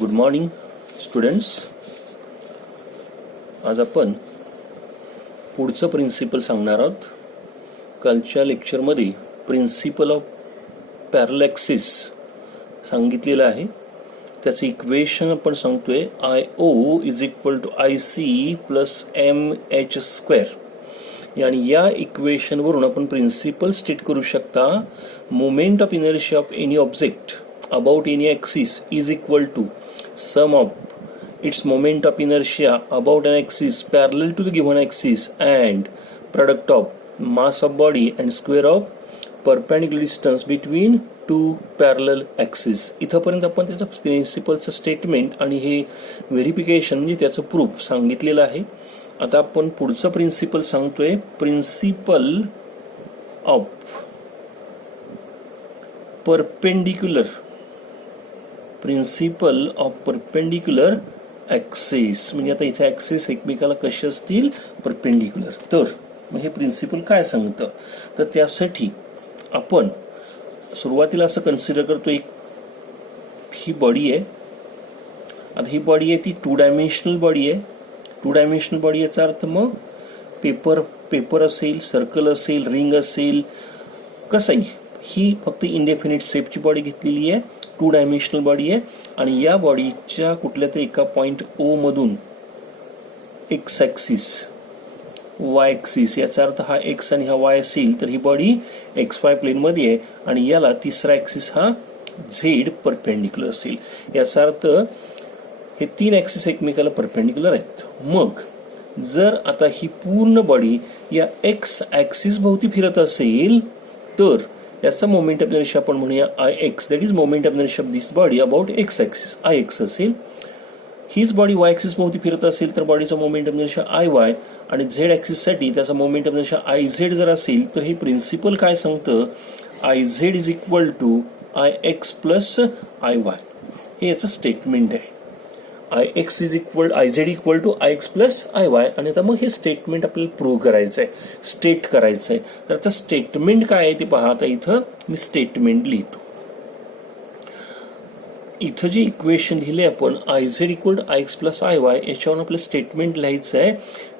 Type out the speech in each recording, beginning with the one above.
Good morning students. आज आपण पुढचं प्रिन्सिपल सांगणार आहोत. कालच्या लेक्चरमध्ये प्रिन्सिपल ऑफ पॅरलल ॲक्सिस सांगितलेलं आहे. त्याचं इक्वेशन आपण सांगतोय IO is equal to IC plus MH². आणि या इक्वेशनवरून आपण प्रिन्सिपल स्टेट करू शकता. Moment of inertia of any object about any axis is equal to sum of its moment of inertia about an axis parallel to the given axis and product of mass of body and square of perpendicular distance between two parallel axes. इथपर्यंत आपण त्याचं प्रिन्सिपलचं statement आणि हे verification म्हणजे त्याचं proof सांगितलेलं आहे. आता आपण पुढचं प्रिन्सिपल सांगतोय. Principle of perpendicular principle of perpendicular axis. म्हणजे आता इथे ॲक्सिस एकमेकाला कसे असतील, परपेंडिक्युलर. तर मग हे प्रिन्सिपल काय सांगतं, तर त्यासाठी आपण सुरुवातीला असं कन्सिडर करतो, एक ही बॉडी आहे. आता ही बॉडी आहे ती 2 डायमेन्शनल बॉडी आहे. 2 डायमेन्शनल बॉडी याचा अर्थ मग पेपर असेल, सर्कल असेल, रिंग असेल, कसंही. ही फक्त इंडेफिनिट शेपची बॉडी घेतलेली आहे. 2 डायमेन्शनल बॉडी आहे आणि या बॉडीच्या कुठल्या तरी एका पॉइंट O मधून एक्स ॲक्सिस, वाय ॲक्सिस, याचा अर्थ हा एक्स आणि हा वाय असेल तर ही बॉडी XY प्लेनमध्ये आहे आणि याला तिसरा ॲक्सिस हा Z परपेंडिक्युलर असेल. याचा अर्थ हे 3 ॲक्सिस एकमेकाला परपेंडिक्युलर आहेत. मग जर आता ही पूर्ण बॉडी या एक्स ॲक्सिस भोवती फिरत असेल तर याचा मोमेंट ऑफ इनर्शिया आपण म्हणूया IX. That is moment of inertia of this body about X axis, IX असेल. हीच बॉडी वाय ॲक्सिस भोवती फिरत असेल तर बॉडीचा मोमेंट ऑफ इनर्शिया IY आणि झेड ॲक्सिससाठी त्याचा मोमेंट ऑफ इनर्शिया IZ जर असेल तर हे प्रिन्सिपल काय सांगतं, IZ is equal to IX plus IY. हे याचं स्टेटमेंट आहे. IX is equal IZ equal to IX plus IY. आणि आता मग हे स्टेटमेंट आपल्याला प्रूव्ह करायचं आहे, स्टेट करायचं आहे. तर आता स्टेटमेंट काय आहे ते पहा. आता इथं मी स्टेटमेंट लिहितो. इथं जे इक्वेशन लिहिले आपण IZ equal to IX plus IY, याच्यावरून आपलं स्टेटमेंट लिहायचं आहे.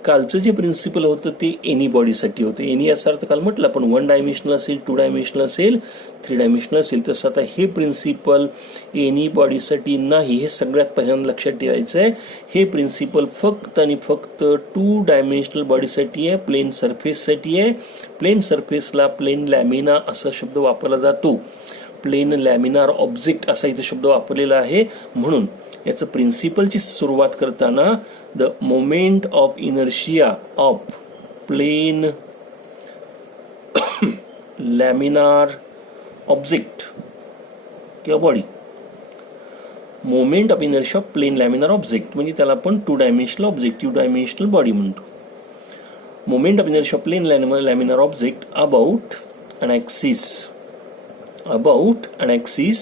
कालचं जे प्रिन्सिपल होतं ते एनी बॉडीसाठी होतं. एनी याचा अर्थ काल म्हटलं आपण 1 डायमेन्शनल असेल, 2 डायमेन्शनल असेल, 3 डायमेन्शनल असेल. तसं आता हे प्रिन्सिपल एनी बॉडीसाठी नाही, हे सगळ्यात पहिल्यांदा लक्षात ठेवायचं आहे. हे प्रिन्सिपल फक्त आणि फक्त 2 डायमेन्शनल बॉडीसाठी आहे, प्लेन सरफेससाठी आहे. प्लेन सरफेसला प्लेन लॅमिना असा शब्द वापरला जातो. प्लेन लॅमिनार ऑब्जेक्ट असा इथे शब्द वापरलेला आहे. म्हणून याचं प्रिन्सिपलची सुरुवात करताना the moment of inertia of plane laminar object किंवा body, moment of inertia of plane laminar object म्हणजे त्याला आपण 2 डायमेन्शनल ऑब्जेक्ट, 2 डायमेन्शनल बॉडी म्हणतो. Moment of inertia of plane laminar object about an axis. About an axis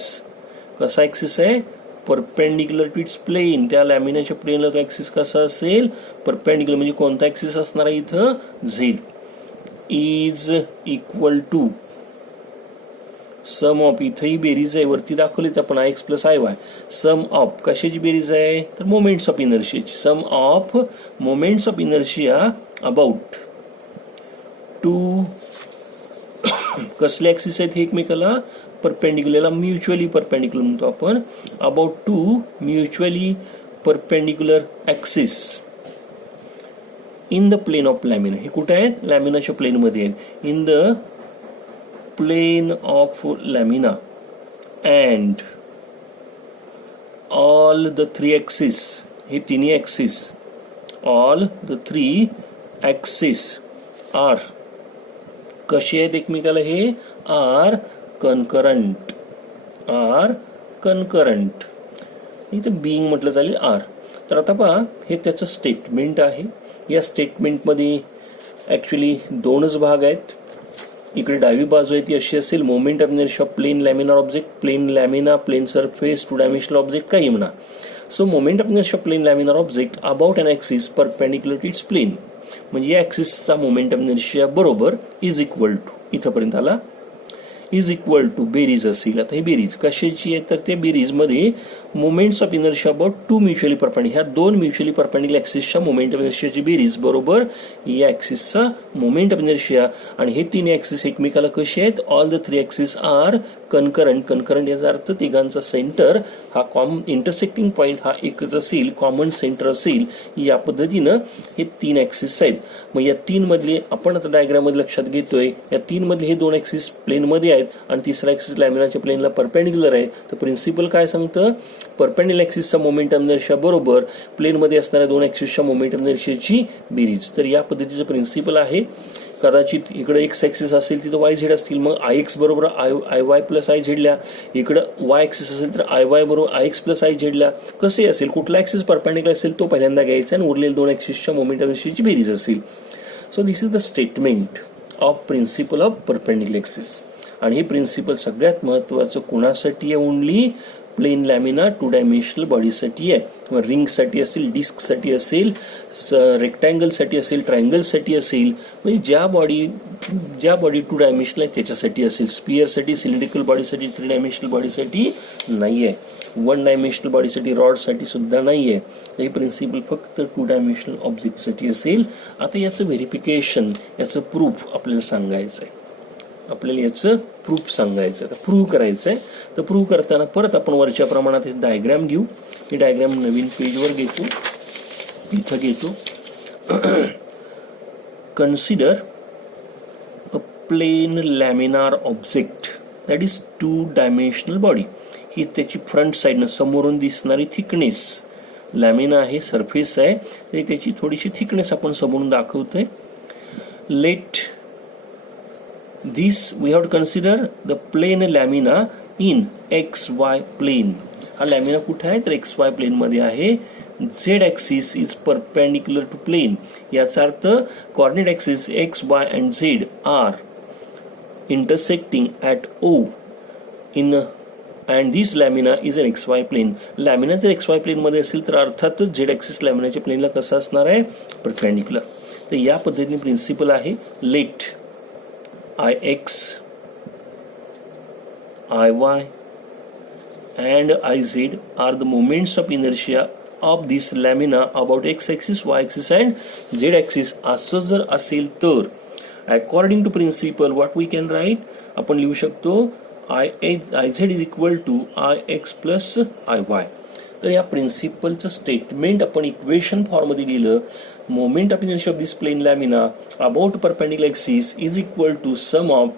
कसा axis आहे, perpendicular to its plane. त्या लॅमिनाच्या प्लेनला तो ॲक्सिस कसा असेल, परपेंडिक्युलर. म्हणजे कोणता ॲक्सिस असणार आहे इथं, Z. Is equal to sum of, इथं ही बेरीज आहे, वरती दाखवलीत आपण IX plus IY. Sum of कशाची बेरीज आहे, तर मोमेंट्स ऑफ इनर्शियाची. Sum of moments of inertia about 2 कसले ॲक्सिस आहेत हे एकमेकाला परपेंडिक्युलरला म्युच्युअली परपेंडिक्युलर म्हणतो आपण. About 2 mutually perpendicular axis in the plane of lamina. हे कुठे आहेत, लॅमिनाच्या प्लेनमध्ये आहेत. In the plane of lamina and all the 3 axis. हे तिन्ही axis, all the 3 axis are कसे आहेत एकमेकाला, हे आर कनकरंट. Are concurrent. इथं बिंग म्हटलं चालेल आर. तर आता पहा हे त्याचं स्टेटमेंट आहे. या स्टेटमेंटमध्ये ॲक्च्युली 2च भाग आहेत. इकडे डावी बाजू आहे ती अशी असेल, moment of inertia of plane laminar object, plane lamina, plane surface, 2 dimensional object, काही म्हणा. So moment of inertia of plane laminar object about an axis perpendicular to its plane. म्हणजे या ॲक्सिसचा मोमेंट ऑफ इनर्शिया बरोबर is equal to, इथंपर्यंत आला, is equal to बेरीज असेल. आता ही बेरीज कशाची आहे तर त्या बेरीजमध्ये moments of inertia about two mutually perpendicular, ह्या दोन म्युच्युअली परपेंडिक्युलर ऍक्सिसच्या मोमेंट ऑफ इनर्शियाची बेरीज बरोबर या ऍक्सिसचा मोमेंट ऑफ इनर्शिया. आणि हे तीन ऍक्सिस एकमेकाला कसे आहेत, all the three axis are concurrent. Concurrent याचा अर्थ तिघांचा सेंटर हा इंटरसेक्टिंग पॉईंट हा एकच असेल, कॉमन सेंटर असेल. या पद्धतीनं हे तीन ऍक्सिस आहेत. मग या तीन मधले आपण आता डायग्राम मध्ये लक्षात घेतोय, या तीन मधले हे दोन ऍक्सिस प्लेन मध्ये आहेत आणि तिसरा ऍक्सिस लॅमिनाच्या प्लेनला परपेंडिक्युलर आहे. तर प्रिन्सिपल काय सांगतं, परपेंडिक्युलर ऍक्सिसचा मोमेंट ऑफ इनर्शिया बरोबर प्लेन मध्ये असणाऱ्या दोन ऍक्सिसच्या मोमेंट ऑफ इनर्शियाची बेरीज. तर या पद्धतीचं प्रिन्सिपल आहे. कदाचित इकडे एक्स ऍक्सिस असेल तिथं वाय झेड असतील, मग आय एक्स बरोबर आय वाय प्लस आय झेडल्या. इकडं वाय ऍक्सिस असेल तर आय वाय बरोबर आय एक्स प्लस आय झेडल्या. कसे असेल, कुठला ऍक्सिस परपेंडिक्युलर असेल तो पहिल्यांदा घ्यायचा आणि उरलेल्या दोन ऍक्सिसच्या मोमेंट ऑफ इनर्शियाची बेरीज असेल. So this is the statement of principle of perpendicular axis. आणि हे प्रिन्सिपल सगळ्यात महत्वाचं कोणासाठी आहे, only plane lamina two dimensional बॉडीसाठी आहे. किंवा रिंगसाठी असेल, डिस्कसाठी असेल, रेक्टँगलसाठी असेल, ट्रायंगलसाठी असेल, म्हणजे ज्या बॉडी टू डायमेन्शनल आहे त्याच्यासाठी असेल. स्पिअरसाठी, सिलेंड्रिकल बॉडीसाठी, थ्री डायमेन्शनल बॉडीसाठी नाही आहे. वन डायमेन्शनल बॉडीसाठी, रॉडसाठी सुद्धा नाही आहे. हे प्रिन्सिपल फक्त टू डायमेन्शनल ऑब्जेक्टसाठी असेल. आता याचं व्हेरिफिकेशन, याचं प्रूफ आपल्याला सांगायचं आहे. आपल्याला याचं प्रूफ सांगायचं आहे, प्रूव्ह करायचं आहे. तर प्रूव्ह करताना परत आपण वरच्या प्रमाणात हे डायग्राम घेऊ. हे डायग्राम नवीन पेजवर घेतो, इथं घेतो. Consider a plane laminar object that is two dimensional body. ही त्याची फ्रंट साईडनं समोरून दिसणारी थिकनेस. लॅमिना आहे, सरफेस आहे, तरी त्याची थोडीशी थिकनेस आपण समोरून दाखवतोय. Let this we have to consider the plane lamina in xy plane. हा लॅमिना कुठे आहे तर xy प्लेन मध्ये आहे. z axis is perpendicular to plane. याचा अर्थ coordinate axis x, y and z are intersecting at O in and this lamina is an xy plane. Lamina जर xy plain मध्ये असेल तर अर्थातच z axis लॅमिनाच्या प्लेनला कसा असणार आहे, परपेंडिक्युलर. तर या पद्धतीने प्रिन्सिपल आहे. Let Ix, Iy and Iz are the moments of inertia of this lamina about x-axis, y-axis and z-axis. असं जर असेल तर according to principle what we can write, आपण लिहू शकतो Iz is equal to Ix plus Iy. तर या प्रिन्सिपलचं statement आपण इक्वेशन फॉर्ममध्ये लिहिलं. Moment of inertia of this plane lamina about perpendicular axis is equal to sum of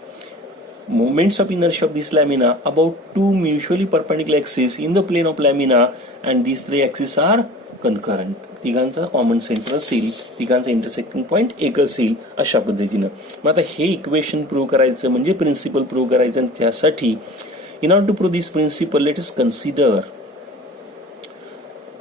moments of inertia of this lamina about two mutually perpendicular axes in the plane of lamina and these three axes are concurrent. तिघांचा common centre असेल, तिघांचा intersecting point एक असेल, अशा पद्धतीनं. मग आता हे इक्वेशन प्रूव्ह करायचं म्हणजे प्रिन्सिपल प्रूव्ह करायचं. आणि त्यासाठी in order to prove this principle let us consider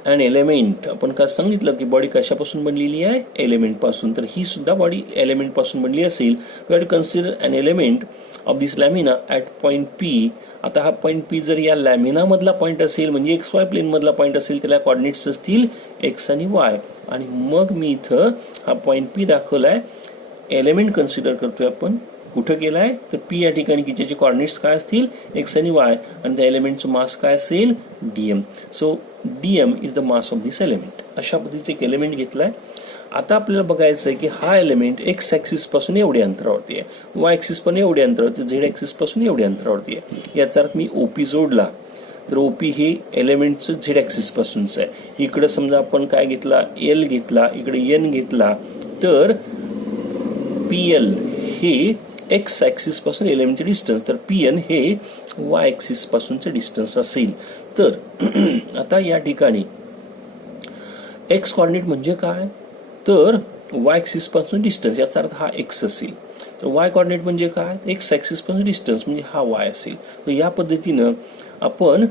an element. आपण काय सांगितलं की बॉडी कशापासून बनलेली आहे, एलिमेंट पासून. तर ही सुद्धा बॉडी एलिमेंट पासून बनली असेल. We have to consider an element of this lamina at point P. आता हा पॉईंट पी जर या लॅमिना मधला पॉईंट असेल म्हणजे एक्स वाय प्लेन मधला पॉईंट असेल, त्याला कॉर्डिनेट्स असतील एक्स आणि वाय. आणि मग मी इथं हा पॉईंट पी दाखवलाय, एलिमेंट कन्सिडर करतोय आपण. कुठं केलाय तर पी या ठिकाणी की ज्याचे कॉर्डिनेट्स काय असतील एक्स आणि वाय, आणि त्या एलिमेंटचं मास काय असेल DM. So DM is the mass of this element. अशा पद्धतीचे एक एलिमेंट घेतलाय. आता आपल्याला बघायचं आहे की हा एलिमेंट एक्स ऍक्सिस पासून एवढ्या अंतरावरती आहे, वाय ऍक्सिस पण एवढ्या अंतरावरती, झेड ऍक्सिस पासून एवढ्या अंतरावरती आहे. याचा अर्थ मी ओपी जोडला तर ओपी हे एलिमेंटचं झेड ऍक्सिस पासूनच आहे. इकडे समजा आपण काय घेतला, एल घेतला, इकडे एन घेतला, तर पी एल हे एक्स ऍक्सिस पासून एलिमेंटचे डिस्टन्स, तर पी एन हे वाय ऍक्सिस पासूनचे डिस्टन्स असेल. तर आता या ठिकाणी एक्स कॉर्डिनेट म्हणजे काय तर वाय ऍक्सिस पासून डिस्टन्स, याचा अर्थ हा एक्स असेल. तर वाय कॉर्डिनेट म्हणजे काय, एक्स ऍक्सिस पासून डिस्टन्स म्हणजे हा वाय असेल. तर या पद्धतीनं आपण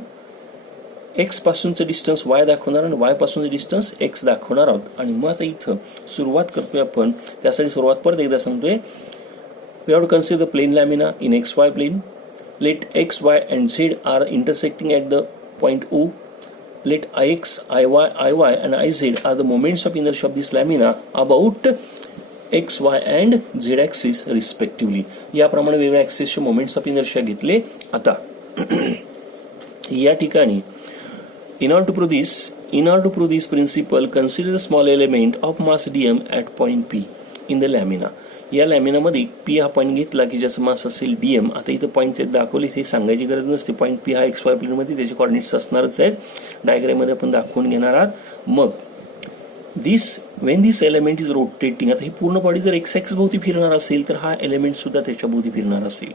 एक्स पासूनचं डिस्टन्स वाय दाखवणार आणि वाय पासूनचं डिस्टन्स एक्स दाखवणार आहोत. आणि मग आता इथं सुरुवात करतोय आपण. त्यासाठी सुरुवात परत एकदा सांगतोय. We have to consider the plane lamina in XY plane. Let X, Y and Z are intersecting at the point O. Let Ix, Iy and Iz are the moments of inertia of this lamina about X, Y and Z axis respectively. याप्रमाणे वेगवेगळ्या ऍक्सिसचे moments of inertia घेतले. आता या ठिकाणी In order to prove this principle, consider the small element of mass dm at point P in the lamina. या लॅमिनामध्ये P हा point घेतला की ज्याचं मास असेल dm. आता इथं पॉईंट दाखवले, हे सांगायची गरज नसते. पॉईंट P हा XY प्लेनमध्ये त्याचे कॉर्डिनेट्स असणारच आहेत. डायग्राममध्ये आपण दाखवून घेणार आहात. मग when this element is rotating, आता ही पूर्ण बॉडी जर x ॲक्सिस भोवती फिरणार असेल तर हा एलिमेंट सुद्धा त्याच्या भोवती फिरणार असेल.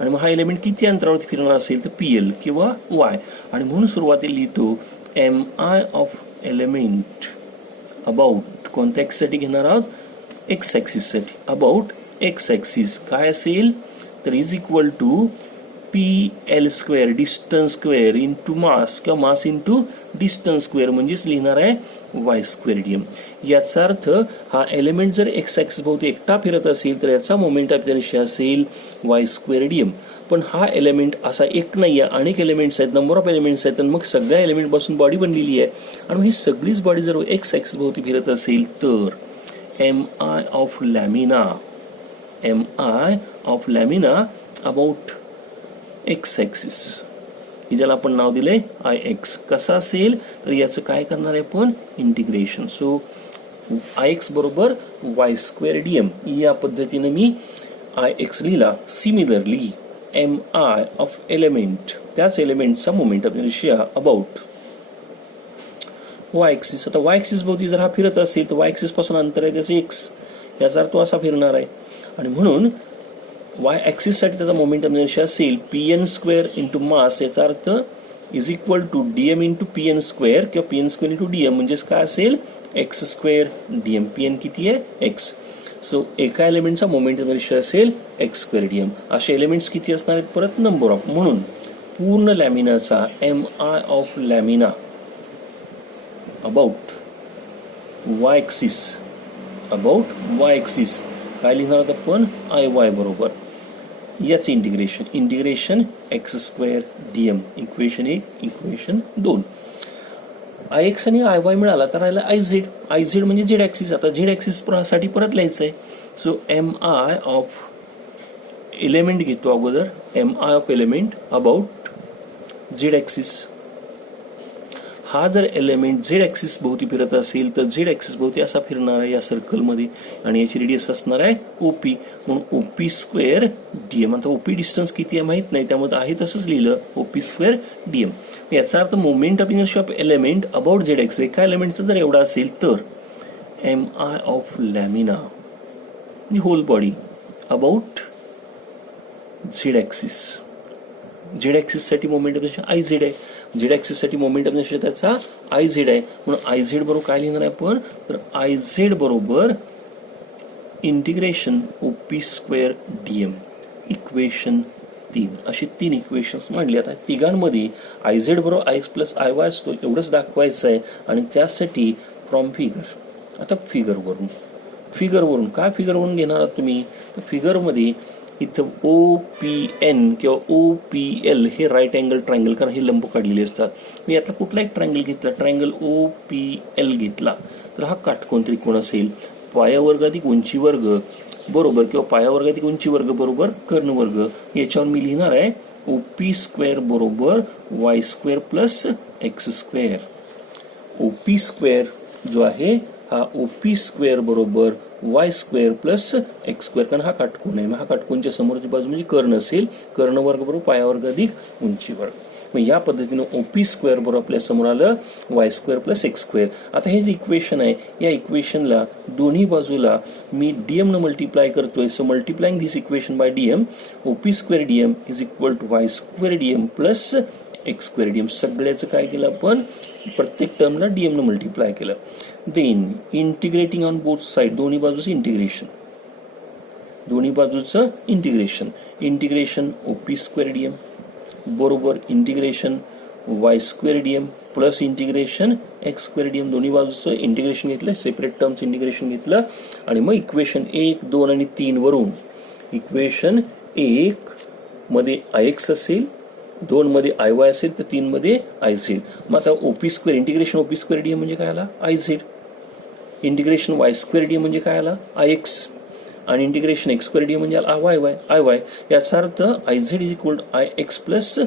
आणि मग हा एलिमेंट किती अंतरावरती फिरणार असेल तर PL किंवा y. आणि म्हणून सुरुवातीला लिहितो mi ऑफ एलिमेंट अबाउट कोणत्या x साठी घेणार आहोत, x ॲक्सिस साठी. अबाउट x ॲक्सिस काय असेल तर is equal to PL square distance square into mass किंवा मास इंटू डिस्टन्स स्क्वेअर, म्हणजेच लिहिणार आहे y स्क्वेअर dm. याचा अर्थ हा एलिमेंट जर x ॲक्सिस भोवती एकटा फिरत असेल तर याचा मोमेंट ऑफ इनर्शिया असेल y स्क्वेअर dm. पण हा एलिमेंट असा एक नाही आहे, अनेक एलिमेंट्स आहेत, नंबर ऑफ एलिमेंट्स आहेत. आणि मग सगळ्या एलिमेंट पासून बॉडी बनलेली आहे. आणि मग ही सगळीच बॉडी जर x ॲक्सिस भोवती फिरत असेल तर mi of lamina about x axis, ही ज्याला आपण नाव दिलंय Ix, कसा असेल तर याचं काय करणार आहे आपण इंटिग्रेशन. सो Ix बरोबर y स्क्वेअर dm या पद्धतीने मी Ix लिहिला. सिमिलरली mi ऑफ एलिमेंट, त्याच एलिमेंटचा moment of inertia about y axis. आता y ॲक्सिस भोवती जर हा फिरत असेल तर y ॲक्सिस पासून अंतर आहे त्याचं x, याचा अर्थ असा फिरणार आहे. आणि म्हणून y ॲक्सिस साठी त्याचा मोमेंट ऑफ इनर्शिया असेल pn स्क्वेअर इंटू मास, याचा अर्थ is equal to dm into pn square किंवा pn स्क्वेअर इंटू dm, म्हणजेच काय असेल x स्क्वेअर dm. pn किती आहे x. सो एका एलिमेंटचा मोमेंट ऑफ इनर्शिया असेल x स्क्वेअर dm. असे एलिमेंट्स किती असणार आहेत परत नंबर ऑफ. म्हणून पूर्ण लॅमिनाचा mi of lamina about y axis काय लिहिणार आहोत आपण iy बरोबर याचे integration x square dm. Equation 1, equation 2. Ix आणि iy मिळाला तर राहिला iz म्हणजे झेड ॲक्सिस. आता झेड ॲक्सिस साठी परत लिहायचं आहे. सो mi ऑफ एलिमेंट घेतो अगोदर, mi of element about Z axis. हा जर एलिमेंट झेड ॲक्सिस भोवती फिरत असेल तर झेड ॲक्सिस भोवती असा फिरणार आहे या सर्कलमध्ये, आणि याची रेडियस असणार आहे OP, म्हणून OP स्क्वेअर dm. आता OP डिस्टन्स किती आहे माहित नाही, त्यामुळे आहे तसंच लिहिलं OP स्क्वेअर dm. याचा अर्थ moment of inertia of element about Z axis एका एलिमेंटचा जर एवढा असेल तर mi of lamina whole body about Z axis. Z axis साठी मोमेंट ऑफ इनर्शिया IZ आहे, झेड ॲक्सिस साठी मोमेंट ऑफ इनर्शिया त्याचा IZ आहे. म्हणून IZ बरोबर काय लिहिणार आहे आपण तर IZ बरोबर integration OP square dm. Equation 3. अशी 3 इक्वेशन्स मांडली. आता तिघांमध्ये IZ बरोबर Ix प्लस IY असतो एवढंच दाखवायचं आहे. आणि त्यासाठी फ्रॉम फिगर, आता फिगरवरून काय फिगरवरून घेणार आहात तुम्ही तर फिगरमध्ये इथं OPN किंवा OPL हे राईट अँगल ट्रायंगल, कारण हे लंब काढलेले असतात. मी यातला कुठला एक ट्रायंगल घेतला, ट्रायंगल OPL घेतला तर हा काटकोन त्रिकोण असेल. पायावर्ग अधिक उंची वर्ग बरोबर किंवा पायावर्ग अधिक उंची वर्ग बरोबर कर्ण वर्ग. याच्यावर मी लिहिणार आहे OP स्क्वेअर बरोबर y square plus x square. OP square जो आहे हा OP स्क्वेअर बरोबर y square plus x square, कारण हा काटकोन आहे. मग हा काटकोनच्या समोरची बाजू म्हणजे कर्ण असेल. कर्ण वर्ग बरोबर पायावर्ग अधिक उंची वर्ग. मग या पद्धतीने OP स्क्वेअर बरोबर आपल्या समोर आलं y square plus x square. आता हे जे इक्वेशन आहे या इक्वेशनला दोन्ही बाजूला मी dm न मल्टिप्लाय करतोय. So multiplying this equation by dm, OP square dm is equal to y square dm plus x square dm. सगळ्याचं काय केलं आपण प्रत्येक टर्मला dm न मल्टिप्लाय केलं. Then integrating on both side, दोन्ही बाजूचं इंटिग्रेशन OP स्क्वेअर dm बरोबर integration y square dm plus integration x square dm. दोन्ही बाजूचं इंटिग्रेशन घेतलं, सेपरेट टर्मचं इंटिग्रेशन घेतलं. आणि मग इक्वेशन 1, 2 आणि 3 वरून इक्वेशन 1 मध्ये Ix असेल, 2 मध्ये IY असेल तर 3 मध्ये IZ. मग आता OP square integration OP square dm म्हणजे काय आला IZ, integration y square dm म्हणजे काय आला Ix, आणि इंटिग्रेशन x स्क्वेअर dm म्हणजे आला IY. याचा अर्थ IZ is equal to Ix plus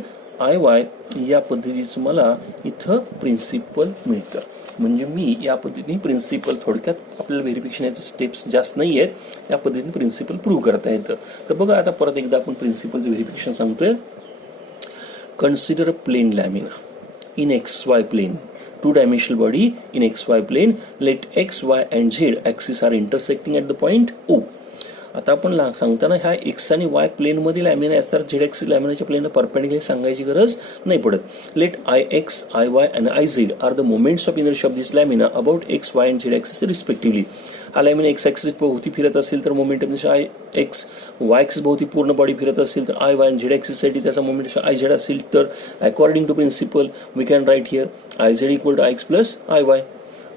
I Y या पद्धतीचं मला इथं प्रिन्सिपल मिळतं. म्हणजे मी या पद्धतीने प्रिन्सिपल, थोडक्यात आपल्याला व्हेरिफिकेशन याचे स्टेप्स जास्त नाही आहेत, या पद्धतीने प्रिन्सिपल प्रूव्ह करता येतं. तर बघा आता परत एकदा आपण प्रिन्सिपलचं व्हेरिफिकेशन सांगतोय. Consider a plane lamina in xy plane, two-dimensional body in xy plane. Let x, y and z axis are intersecting at the point O. आता आपण सांगताना ह्या एक्स आणि वाय प्लेनमध्ये लॅमिना याचा झेड एक्सिस लॅमिनाच्या प्लेनला परपेंडिक्युलर सांगायची गरज नाही पडत. Let I X, I Y and I Z are the moments of inertia of this lamina about X, Y and Z axis respectively. हा लॅमिना एक्स ॲक्सिस भोवती फिरत असेल तर moment of I X, Y axis भोवती पूर्ण body फिरत असेल तर आय वाय अँड झेड ॲक्सिससाठी त्याचा मोमेंट आय झेड असेल तर according to principle we can write here I Z equal to I X plus I Y.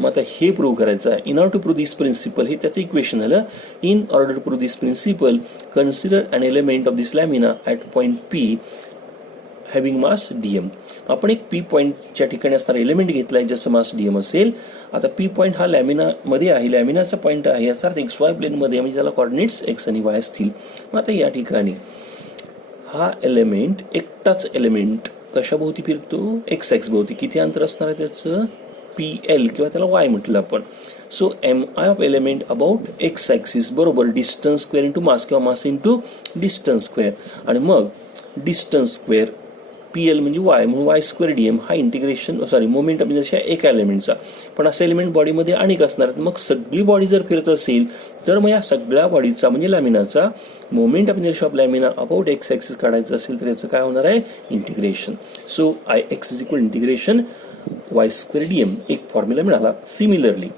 मग आता हे प्रूव्ह करायचं आहे. In order to prove this principle, हे त्याचं इक्वेशन झालं. In order to prove this principle consider an element of this lamina at point P having mass DM. आपण एक पी पॉईंटच्या ठिकाणी असणारा एलिमेंट घेतला आहे ज्याचं मास डीएम असेल. आता पी पॉईंट हा लॅमिनामध्ये आहे, लॅमिनाचा पॉईंट आहे, याचा अर्थ एक्स वाय प्लेनमध्ये, म्हणजे त्याला कॉर्डिनेट्स एक्स आणि वाय असतील. मग आता या ठिकाणी हा एलिमेंट, एकटाच एलिमेंट कशाभोवती फिरतो? एक्स एक्स भोवती. किती अंतर असणार आहे त्याचं? पी एल किंवा त्याला वाय म्हटलं आपण. So M I of element about X axis बरोबर डिस्टन्स स्क्वेअर इंटू मास किंवा मास इंटू डिस्टन्स स्क्वेअर, आणि मग डिस्टन्स स्क्वेअर पी एल म्हणजे वाय म्हणून वाय स्क्वेअर डी एम. हा इंटिग्रेशन मोमेंट ऑफ इनर्शिया एका एलिमेंटचा. पण असा एलिमेंट बॉडीमध्ये अनेक असणार आहेत. मग सगळी बॉडी जर फिरत असेल तर मग या सगळ्या बॉडीचा म्हणजे लॅमिनाचा moment of inertia of lamina about X axis काढायचं असेल तर याचं काय होणार आहे? Integration. So I X is equal integration Y square D M, एक फॉर्म्युला मिळाला. सिमिलरली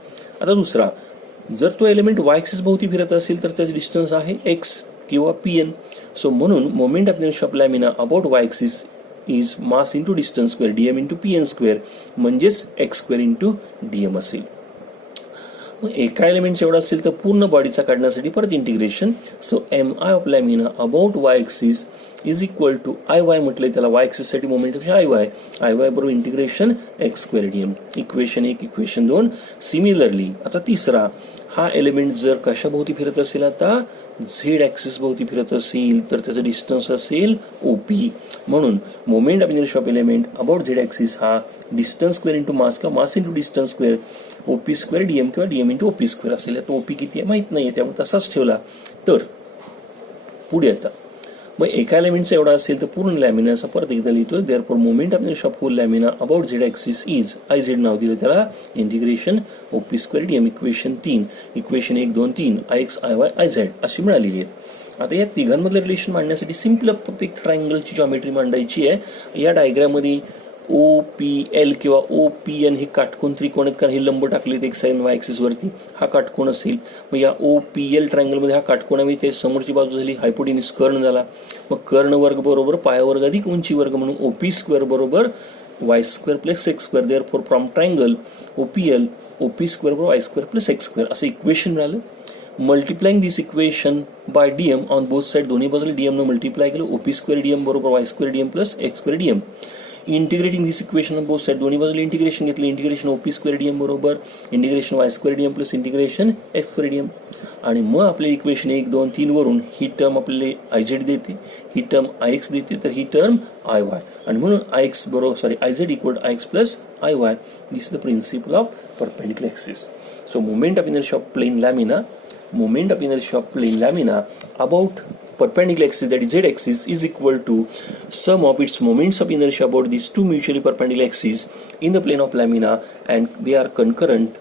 आता दुसरा, जर तो एलिमेंट वाय ॲक्सिस भोवती फिरत असेल तर त्याचं डिस्टन्स आहे एक्स किंवा पी एन. सो म्हणून moment of inertia of lamina about Y axis is mass into distance square D M into P N square, म्हणजेच X square into D M असेल. मग एका एलिमेंटचं एवढं असेल तर पूर्ण बॉडीचा काढण्यासाठी परत integration. So M I of lamina about Y axis is equal to I Y म्हटलंय त्याला, वाय ॲक्सिससाठी moment I Y, I Y बरोबर integration X square D M. Equation 1, equation 2. Similarly आता तिसरा, हा एलिमेंट जर कशाभोवती फिरत असेल, आता झेड ॲक्सिस भोवती फिरत असेल तर त्याचं डिस्टन्स असेल ओपी. म्हणून moment of inertia of element about Z axis हा डिस्टन्स स्क्वेअर इंटू मास किंवा mass into distance square OP square DM किंवा डीएम इंटू ओपी स्क्वेअर असेल. आता ओपी किती आहे माहीत नाही आहे, त्यामुळे तसाच ठेवला. तर पुढे आता मग एका एलिमेंटचा एवढा असेल तर पूर्ण लॅमिनाचा परत एकदा लिहितोय. Therefore moment of inertia of whole lamina about Z axis is, I Z नाव दिलं त्याला, integration OP square DM. Equation 3, equation 1, 2, 3 I X, I Y, I Z अशी मिळालेली आहेत. आता या तिघांमधलं रिलेशन मांडण्यासाठी सिम्पल फक्त एक ट्रायंगलची जॉमेट्री मांडायची आहे. या डायग्राममध्ये ओ पी एल किंवा ओ पी एन हे काटकोन त्रिकोण आहेत, कारण हे लंब टाकलेत एक्स आणि वाय ॲक्सिस वरती. हा काटकोन असेल. मग या ओ पी एल ट्रायंगलमध्ये हा काटकोन आहे, त्याची समोरची बाजू झाली हायपोटेन्यूस कर्ण झाला. मग कर्ण वर्ग बरोबर पाय वर्ग अधिक उंची वर्ग म्हणून ओ पी स्क्वेअर बरोबर Y square plus X square. Therefore from triangle O P L O P square बरोबर Y square plus X square असं इक्वेशन मिळालं. Multiplying this equation by DM on both side, दोन्ही बाजूला DM न multiply केलं. OP square DM बरोबर Y square DM plus X square DM. Integrating this equation on both side, दोन्ही बाजूला integration घेतलं. इंटिग्रेशन ओपी स्क्वेअर डीएम बरोबर integration Y square DM plus integration X square DM. आणि मग आपले equation 1, 2, 3 वरून ही term आपल्याला आय झेड देते, ही टर्म आय एक्स देते, तर ही टर्म आय वाय. आणि म्हणून आय एक्स बरोबर I Z equal to I X plus I Y. This is the principle of perpendicular axis. So moment of inertia of plane lamina, moment of inertia of plane lamina about perpendicular axis, that is z axis, is equal to sum of its moments of inertia about these two mutually perpendicular axes in the plane of lamina, and they are concurrent.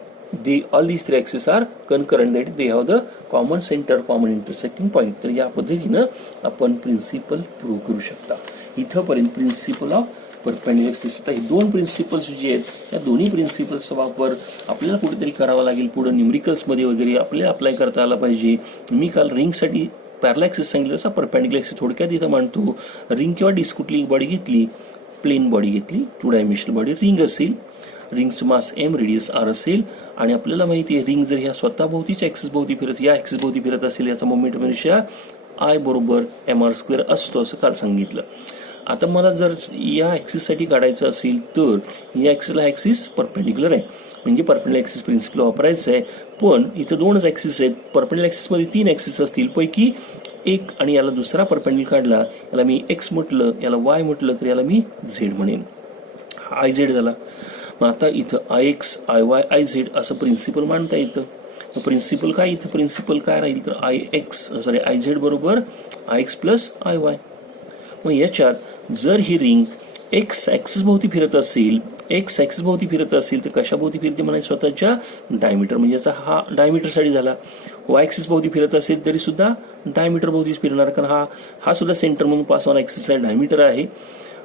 All these three axes are concurrent, that is they have the common center, common intersecting point. तर या पद्धतीनं आपण principal prove करू शकता. इथंपर्यंत principal of perpendicular axis. आता हे दोन प्रिन्सिपल्स जे आहेत त्या दोन्ही प्रिन्सिपल्सचा वापर आपल्याला कुठेतरी करावा लागेल पुढे न्यूमरिकल्समध्ये वगैरे आपल्याला अप्लाय करता आला पाहिजे. मी काल रिंगसाठी पॅरलल ॲक्सिस सांगितलं, तसा परपेंडिक्युलर ॲक्सिस थोडक्यात इथं मांडतो. रिंग किंवा डिस्क कुठली बॉडी घेतली, प्लेन बॉडी घेतली, 2 डायमेन्शनल बॉडी, रिंग असेल, रिंगचं मास एम, रेडियस आर असेल, आणि आपल्याला माहिती आहे रिंग जर ह्या स्वतः भोवतीच्या ॲक्सिस भोवती फिरत, या ॲक्सिस भोवती फिरत असेल, याचा मोमेंट ऑफ इनर्शिया आय बरोबर एम आर स्क्वेअर असतो असं काल सांगितलं. आता मला जर या ॲक्सिससाठी काढायचं असेल तर या ॲक्सिसला ॲक्सिस परपेंडिक्युलर आहे, म्हणजे परपेंडिक्युलर ॲक्सिस प्रिन्सिपल वापरायचं आहे. पण इथं 2च ॲक्सिस आहेत. परपेंडिक्युलर ॲक्सिसमध्ये 3 ॲक्सिस असतील, पैकी एक आणि याला दुसरा परपेंडिक्युलर काढला, याला मी एक्स म्हटलं, याला वाय म्हटलं, तर याला मी झेड म्हणेन. आय झेड झाला. मग आता इथं I X I Y I Z असं प्रिन्सिपल मांडता येतं. प्रिन्सिपल काय, इथं प्रिन्सिपल काय राहील तर आय झेड बरोबर I X plus I Y. मग याच्यात जर ही रिंग एक्स ॲक्सिस भोवती फिरत असेल, तर कशा भोवती फिरते म्हणायचं, स्वतःच्या डायमीटर, म्हणजे याचा हा डायमीटरसाठी झाला. वाय ॲक्सिस भोवती फिरत असेल तरी सुद्धा डायमीटर भोवतीच फिरणार, कारण हा सुद्धा सेंटर म्हणून पास ऑन ॲक्सिसचा डायमीटर आहे.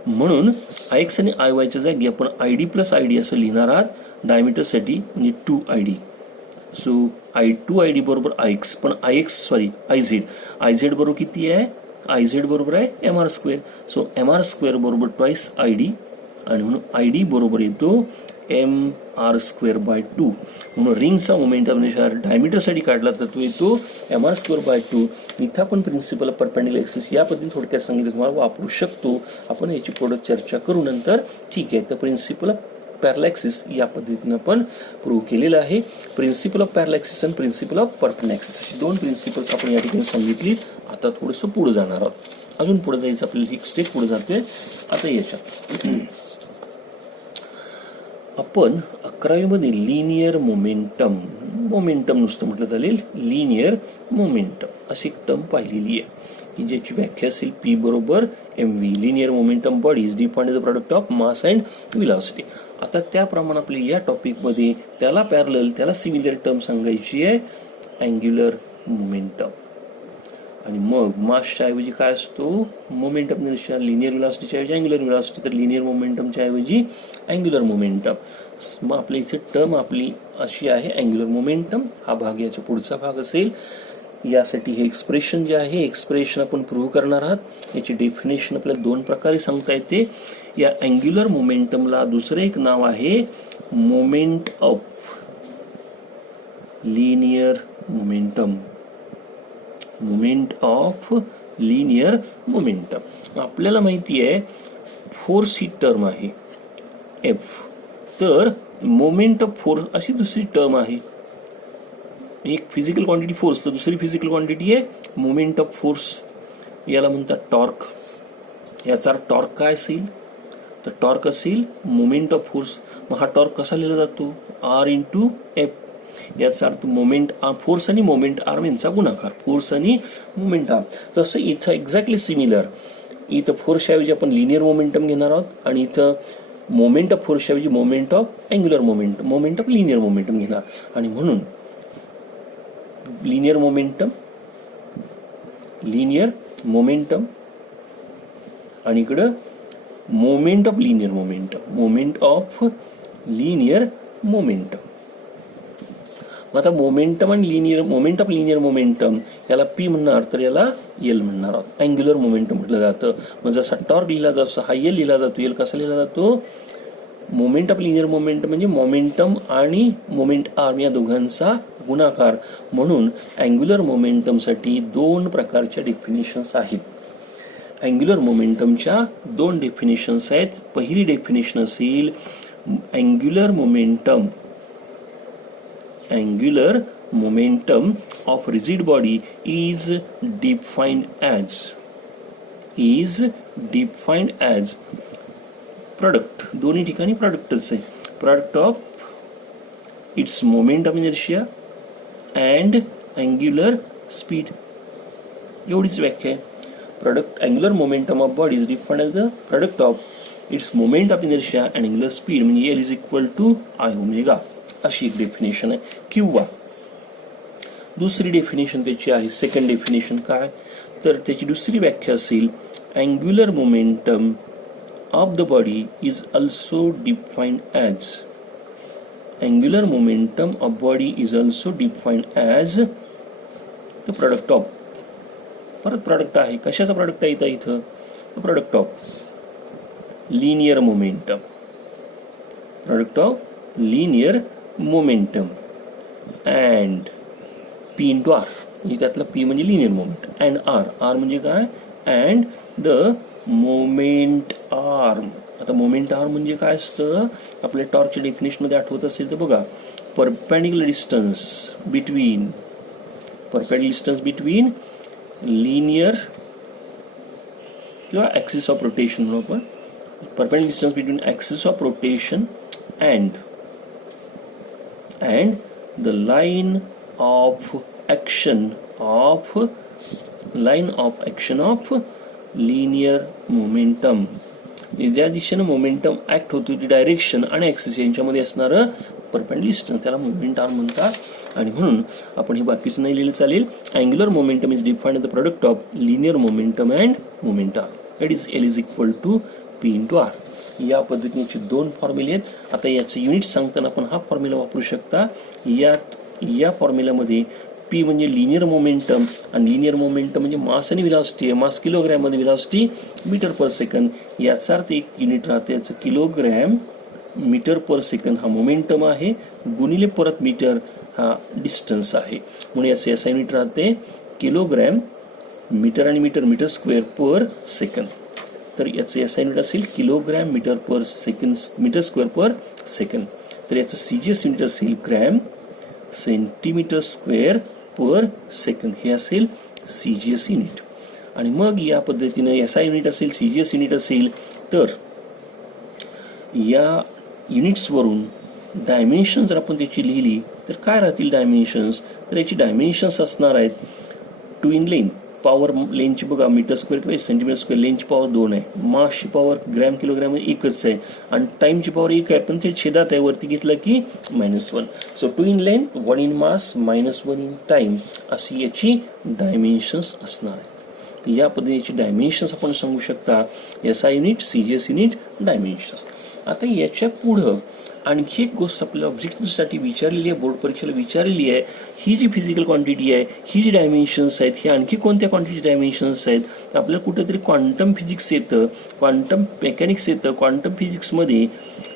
म्हणून आय एक्स आणि आय वायच्या जागी आपण I D plus I D असं लिहिणार आहात डायमीटरसाठी, म्हणजे 2ID. सो I2ID बरोबर आय एक्स, पण आय झेड बरोबर किती आहे, आय झेड बरोबर आहे MR². सो MR² बरोबर ट्वाईस ID, आणि म्हणून ID बरोबर येतो MR²/2. म्हणून रिंगचा मोमेंटम डायमीटरसाठी काढला तर तो येतो MR²/2. इथं आपण प्रिन्सिपल परपेंडिक्युलर ॲक्सिस या पद्धतीने थोडक्यात सांगितलं तुम्हाला वापरू शकतो. आपण याची पुढे चर्चा करू नंतर. ठीक आहे, तर प्रिन्सिपल पॅरलल ॲक्सिस या पद्धतीनं आपण प्रूव्ह केलेलं आहे. प्रिन्सिपल ऑफ पॅरलल ॲक्सिस आणि प्रिन्सिपल ऑफ परपेंडिक्युलर ॲक्सिस अशी दोन प्रिन्सिपल्स आपण या ठिकाणी सांगितली. आता थोडंसं पुढे जाणार आहोत, अजून पुढे जायचं, आपल्याला एक स्टेप पुढे जातोय. आता याच्यात आपण 11वी मध्ये लिनियर मोमेंटम नुसतं म्हटलं चालेल, लिनियर मोमेंटम अशी एक टर्म पाहिलेली आहे की ज्याची व्याख्या असेल P बरोबर mv. Linear momentum body is defined the product of mass and velocity. आता त्याप्रमाणे आपल्या या टॉपिकमध्ये त्याला पॅरलल, त्याला सिमिलर टर्म सांगायची आहे अँग्युलर मोमेंटम. आणि मग मासच्या ऐवजी काय असतो, मोमेंटम इनर्शिया. लिनियर व्हेलॉसिटीच्या ऐवजी अँग्युलर व्हेलॉसिटी, तर लिनियर मोमेंटमच्या ऐवजी अँग्युलर मोमेंटम. मग आपल्या इथे टर्म आपली अशी आहे अँग्युलर मोमेंटम. हा भाग याचा पुढचा भाग असेल. यासाठी हे एक्सप्रेशन जे आहे, एक्सप्रेशन आपण प्रूव्ह करणार आहात. याची डेफिनेशन आपल्याला दोन प्रकारे सांगता येते. या अँग्युलर मोमेंटमला दुसरं एक नाव आहे moment of linear momentum. Moment of linear momentum. आपल्याला माहिती आहे फोर्स ही टर्म आहे F, तर मोमेंट ऑफ फोर्स अशी दुसरी टर्म आहे. एक फिजिकल क्वांटिटी फोर्स, तर दुसरी फिजिकल क्वांटिटी आहे मोमेंट ऑफ फोर्स. याला म्हणतात टॉर्क. याचा टॉर्क काय असेल, तर टॉर्क असेल मोमेंट ऑफ फोर्स. मग हा टॉर्क कसा लिहिला जातो, R×F. याचा अर्थ मोमेंट फोर्स आणि मोमेंट आर्म यांचा गुणाकार, फोर्स आणि मोमेंट आर्म. तसं इथं एक्झॅक्टली सिमिलर. इथं फोर्सच्या ऐवजी आपण लिनियर मोमेंटम घेणार आहोत, आणि इथं मोमेंट ऑफ फोर्सच्या ऐवजी moment of angular momentum, moment of linear momentum घेणार. आणि म्हणून लिनियर मोमेंटम आणि इकडं मोमेंट ऑफ लिनियर मोमेंटम. आता मोमेंटम आणि मोमेंट ऑफ लिनियर मोमेंटम याला P म्हणणार, तर याला L म्हणणार आहोत. अँग्युलर मोमेंटम म्हटलं जातं. मग जसा टॉर्क लिहिला जातो हा L लिहिला जातो. L कसा लिहिला जातो, मोमेंट ऑफ लिनियर मोमेंटम म्हणजे मोमेंटम आणि मोमेंट आर्म या दोघांचा गुणाकार. म्हणून अँग्युलर मोमेंटमसाठी दोन प्रकारच्या डेफिनेशन्स आहेत. अँग्युलर मोमेंटमच्या दोन डेफिनेशन्स आहेत. पहिली डेफिनेशन असेल angular momentum of rigid body is defined as product. दोन्ही ठिकाणी प्रोडक्टच आहे. Product of its moment of inertia and angular speed, एवढीच व्याख्या आहे. Product angular momentum of body is defined as the product of its moment of inertia and angular speed, म्हणजे L = I⍵. अशी एक definition आहे. किंवा दुसरी डेफिनेशन त्याची आहे, सेकंड डेफिनेशन काय, तर त्याची दुसरी व्याख्या असेल angular momentum of the body is also defined as the product of. परत प्रोडक्ट आहे. कशाचा प्रोडक्ट आहे इथं, product of linear momentum, and P × R. म्हणजे त्यातला P म्हणजे लिनियर मोमेंट, अँड R म्हणजे काय, अँड द मोमेंट आर्म. आता मोमेंट आर्म म्हणजे काय असतं, आपल्या टॉर्कच्या डेफिनेशन मध्ये आठवत असेल तर बघा, परपेंडिक्युलर डिस्टन्स बिटवीन लिनियर किंवा ॲक्सिस ऑफ रोटेशन म्हणून आपण perpendicular distance between axis of rotation and the line of action of linear momentum. ज्या दिशेनं मोमेंटम ऍक्ट होतो ती डायरेक्शन आणि ॲक्सिस यांच्यामध्ये असणारं परपेंडिक्युलर डिस्टन्स त्याला मोमेंट आर्म म्हणतात. आणि म्हणून आपण हे बाकीचं नाही लिहिलं चालेल. Angular momentum is defined the product of linear momentum and moment arm. That is L is equal to P into R. या पद्धतीने दोन फॉर्म्युले आहेत. आता याचे युनिट सांगताना आपण हा फॉर्म्युला वापरू शकता. या फॉर्म्युल्यामध्ये P म्हणजे लिनियर मोमेंटम आणि लिनियर मोमेंटम म्हणजे मास आणि व्हेलॉसिटी आहे. मास किलोग्रॅम मध्ये व्हेलॉसिटी मीटर पर सेकंद. याचा अर्थ एक युनिट राहते याचं किलोग्रॅम मीटर पर सेकंद हा मोमेंटम आहे गुणिले परत मीटर हा डिस्टन्स आहे. म्हणून याचं SI युनिट राहते किलोग्रॅम मीटर आणि मीटर स्क्वेअर पर सेकंद. तर याचं SI युनिट असेल kilogram metre per second metre square per second. तर याचं CGS युनिट असेल gram centimetre square per second. हे असेल CGS युनिट. आणि मग या पद्धतीने SI युनिट असेल CGS युनिट असेल तर या युनिट्सवरून डायमेन्शन जर आपण त्याची लिहिली तर काय राहतील डायमेन्शन्स. तर याची डायमेन्शन्स असणार आहेत 2 इन लेंथ. पॉवर लेंथची बघा मीटर स्क्वेअर किंवा सेंटीमीटर स्क्वेअर. लेंथची पॉवर 2 आहे. मासची पॉवर ग्रॅम किलोग्रॅम एकच आहे आणि टाइमची पॉवर 1 आहे पण ते छेदात आहे वरती घेतलं की -1. So 2 in length 1 in mass -1 in time अशी याची डायमेन्शन्स असणार आहे. या पद्धतीची डायमेन्शन्स आपण सांगू शकता. SI unit CGS unit dimensions. आता याच्या पुढं आणखी एक गोष्ट आपल्याला ऑब्जेक्टिव्हसाठी विचारलेली आहे बोर्ड परीक्षेला विचारलेली आहे. ही जी फिजिकल क्वांटिटी आहे ही जी डायमेन्शन्स आहेत ही आणखी कोणत्या क्वांटिटी डायमेन्शन्स आहेत. तर आपल्याला कुठेतरी क्वांटम फिजिक्स येतं क्वांटम मेकॅनिक्स येतं. क्वांटम फिजिक्समध्ये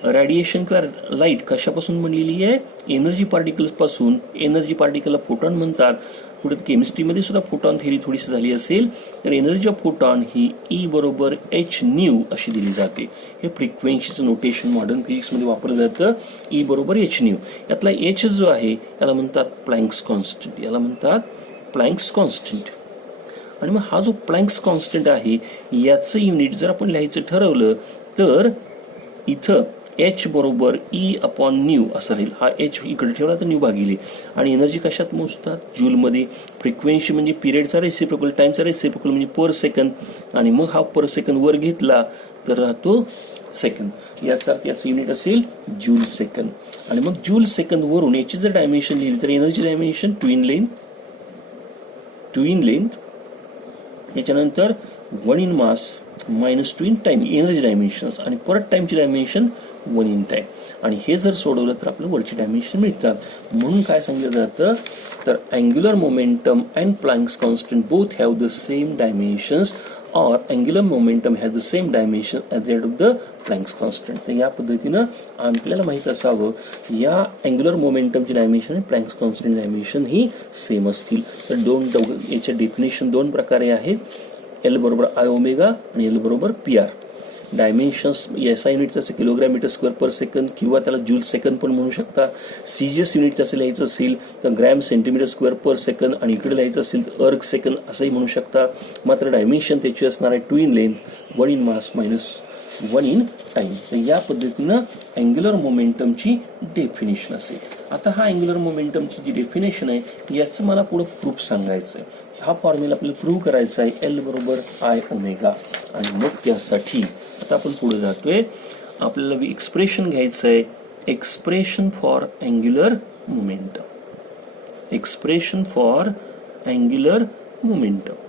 रेडिएशन किंवा लाईट कशापासून बनलेली आहे एनर्जी पार्टिकल्स पासून. एनर्जी पार्टिकलला फोटॉन म्हणतात. पुढे केमिस्ट्रीमध्ये सुद्धा फोटॉन थेरी थोडीशी झाली असेल तर energy of photon he E बरोबर h अशी दिली जाते. हे फ्रिक्वेन्सीचं नोटेशन मॉडर्न फिजिक्समध्ये वापरलं जातं. E बरोबर h. यातला h जो आहे याला म्हणतात प्लँक्स कॉन्स्टंट. याला म्हणतात प्लँक्स कॉन्स्टंट. आणि मग हा जो प्लँक्स कॉन्स्टंट आहे याचं युनिट जर आपण लिहायचं ठरवलं तर इथं h बरोबर E/ν असं राहील. हा h इकडे ठेवला तर न्यू भागिले. आणि एनर्जी कशात मोजतात जूलमध्ये. फ्रिक्वेन्सी म्हणजे पिरियडचा रेसिप्रोकल टाइमचा रेसिप्रोकल म्हणजे पर सेकंद. आणि मग हा पर सेकंद वर घेतला तर राहतो सेकंद. याचा अर्थ याचं युनिट असेल जूल सेकंद. आणि मग जूल सेकंद वरून याची जर डायमेन्शन लिहिली तर एनर्जी डायमेन्शन 2 इन लेंथ याच्यानंतर 1 in mass -2 in time energy dimensions आणि परत टाइमची डायमेन्शन 1 इन टाइम. आणि हे जर सोडवलं तर आपल्याला वरची डायमेन्शन मिळतात. म्हणून काय सांगितलं जातं तर angular momentum and Planck's constant both have the same dimensions or angular momentum has the same dimension as that of the Planck's constant. तर या पद्धतीनं आपल्याला माहित असावं या अँग्युलर मोमेंटमची डायमेन्शन आणि प्लँक्स कॉन्स्टंट डायमेन्शन ही सेम असतील. तर याच्या डेफिनेशन 2 प्रकारे आहेत. L बरोबर I ओमेगा आणि L बरोबर PR. डायमेन्शन्स SI युनिट त्याचं kilogram metre square per second किंवा त्याला जूल सेकंद पण म्हणू शकता. CGS युनिट त्याचं लिहायचं असेल तर gram centimetre square per second आणि इकडे लिहायचं असेल तर अर्ग सेकंद असंही म्हणू शकता. मात्र डायमेन्शन त्याची असणार आहे 2 in length 1 in mass -1 in time. तर या पद्धतीनं अँग्युलर मोमेंटमची डेफिनेशन असेल. आता हा अँग्युलर मोमेंटमची जी डेफिनेशन आहे याचं मला पुढे प्रूफ सांगायचं आहे. हा फॉर्म्युला आपल्याला प्रूव्ह करायचा आहे L बरोबर I ओमेगा. आणि मग त्यासाठी आता आपण पुढे जातोय. आपल्याला एक्सप्रेशन घ्यायचं आहे expression for angular momentum. Expression for angular momentum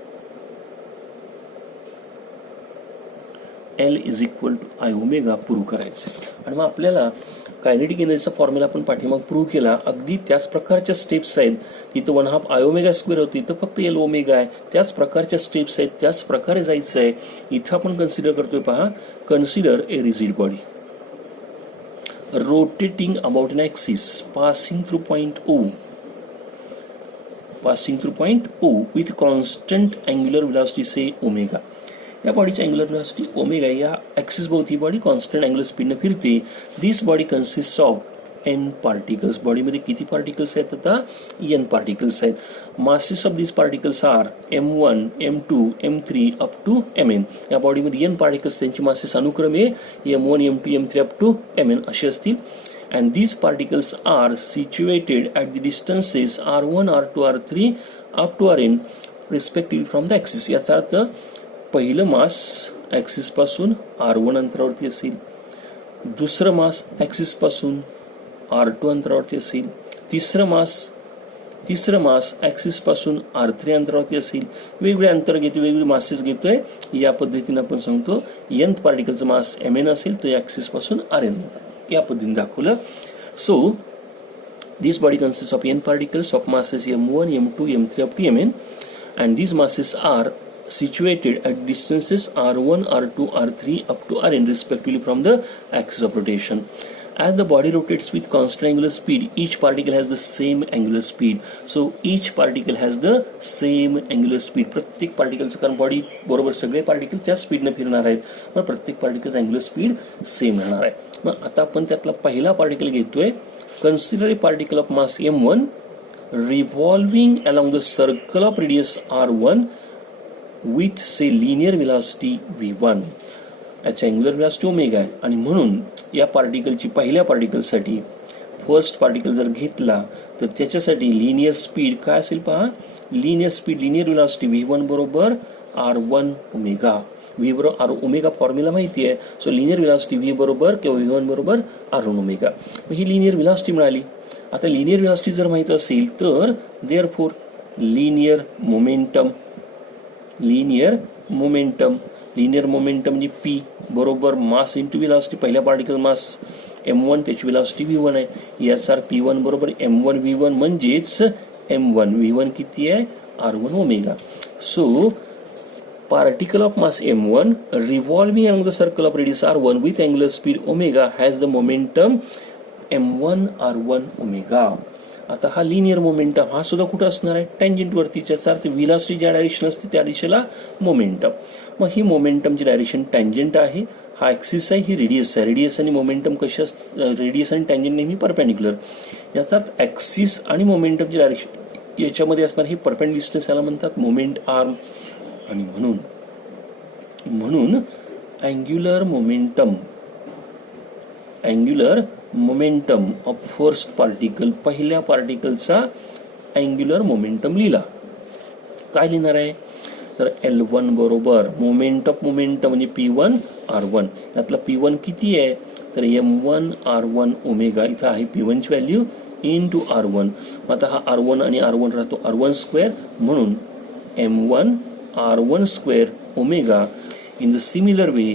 L is equal to I omega prove करायचं आहे. आणि मग आपल्याला कायनेटिक एनर्जीचा फॉर्म्युला आपण पाठीमाग प्रूव्ह केला. अगदी त्याच प्रकारच्या स्टेप्स आहेत. तिथं 1/2 I ओमेगा स्क्वेअर होती इथं फक्त L ओमेगा आहे. त्याच प्रकारच्या स्टेप्स आहेत. त्याच प्रकारे जायचं आहे. इथं आपण कन्सिडर करतोय पहा. Consider a rigid body rotating about an axis passing through point O with constant angular velocity say omega. या बॉडीची अँग्युलर वेलोसिटी ओमेगा. या ॲक्सिस भोवती बॉडी कॉन्स्टंट अँग्युलर स्पीडने फिरते. This body consist of n particles. बॉडीमध्ये किती particles आहेत आता? n पार्टिकल्स आहेत. Masses of these particles are m1, m2, m3 up to mn. या बॉडीमध्ये n पार्टिकल्स, त्यांची मासेस अनुक्रमे m1, m2, m3 up to mn असे असतील. And these particles are situated at the distances r1, r2, r3 up to rn respectively from the axis. याचा अर्थ पहिलं मास axis पासून r1 अंतरावरती असेल, दुसरं मास ॲक्सिस पासून r2 अंतरावरती असेल, तिसरं मास ॲक्सिस पासून r3 अंतरावरती असेल. वेगवेगळे अंतर घेतो, वेगवेगळे मासेस घेतोय. या पद्धतीने आपण सांगतो nth पार्टिकलचं मास mn असेल तर ॲक्सिस पासून rn. या पद्धतीने दाखवलं. So this body consists of n particles of masses m1, m2, m3 up to mn, and these masses are situated at distances r1, r2, r3 up to rn respectively from the axis of rotation. As the body rotates with constant angular speed, each particle has the same angular speed. So each particle has the same angular speed. प्रत्येक पार्टिकलचं, कारण body बरोबर सगळे particle त्या स्पीडने फिरणार आहेत, मग प्रत्येक पार्टिकलचं अँग्युलर स्पीड सेम राहणार आहे. मग आता आपण त्यातला पहिला पार्टिकल घेतोय. Consider A particle of mass m1 revolving along the circle of radius r1 with say linear velocity v1. याची अँग्युलर व्हेलॉसिटी ओमेगा आहे, आणि म्हणून या पार्टिकलची, पहिल्या पार्टिकलसाठी फर्स्ट पार्टिकल जर घेतला तर त्याच्यासाठी लिनियर स्पीड काय असेल पहा. लिनियर व्हेलॉसिटी v1 बरोबर r1 ओमेगा. v बरोबर r ओमेगा फॉर्म्युला माहिती आहे. सो लिनियर व्हेलॉसिटी v बरोबर किंवा v1 बरोबर r1 ओमेगा. ही लिनियर व्हेलॉसिटी मिळाली. आता लिनियर व्हेलॉसिटी जर माहित असेल तर देअरफॉर लिनियर मोमेंटम म्हणजे p बरोबर मास इंटू व्हेलॉसिटी. पहिल्या पार्टिकल मास m1, त्याची व्हेलॉसिटी v1 आहे. याचा अर्थ p1 बरोबर m1 v1 म्हणजेच m1 v1 किती आहे? r1 omega. So particle of mass m1 revolving along the circle of radius r1 with angular speed omega has the momentum m1 r1 omega. आता हा linear momentum हा सुद्धा कुठं असणार आहे? टँजंट वरती. ज्याचा अर्थ व्हेलॉसिटी ज्या डायरेक्शन असते त्या दिशेला मोमेंटम. मग ही मोमेंटमची डायरेक्शन टँजंट आहे. हा ॲक्सिस आहे, ही रेडियस आहे. रेडियस आणि मोमेंटम कशी असते? रेडियस आणि टँजंट नेहमी परपेंडिक्युलर. याचा अर्थ ॲक्सिस आणि मोमेंटमची डायरेक्शन याच्यामध्ये असणार हे परपेंडिक्युलर डिस्टन्स याला म्हणतात मोमेंट आर्म. आणि म्हणून angular momentum of first particle, पहिल्या पार्टिकलचा अँग्युलर मोमेंटम लिहिला. काय लिहिणार आहे? तर L1 बरोबर मोमेंट ऑफ मोमेंटम म्हणजे P1 R1. यातला P1 किती आहे? तर M1 R1 ओमेगा. इथं आहे P1 ची व्हॅल्यू इंटू R1. आता हा R1 आणि R1 राहतो R1 स्क्वेअर, म्हणून M1 R1 square omega. In the similar way,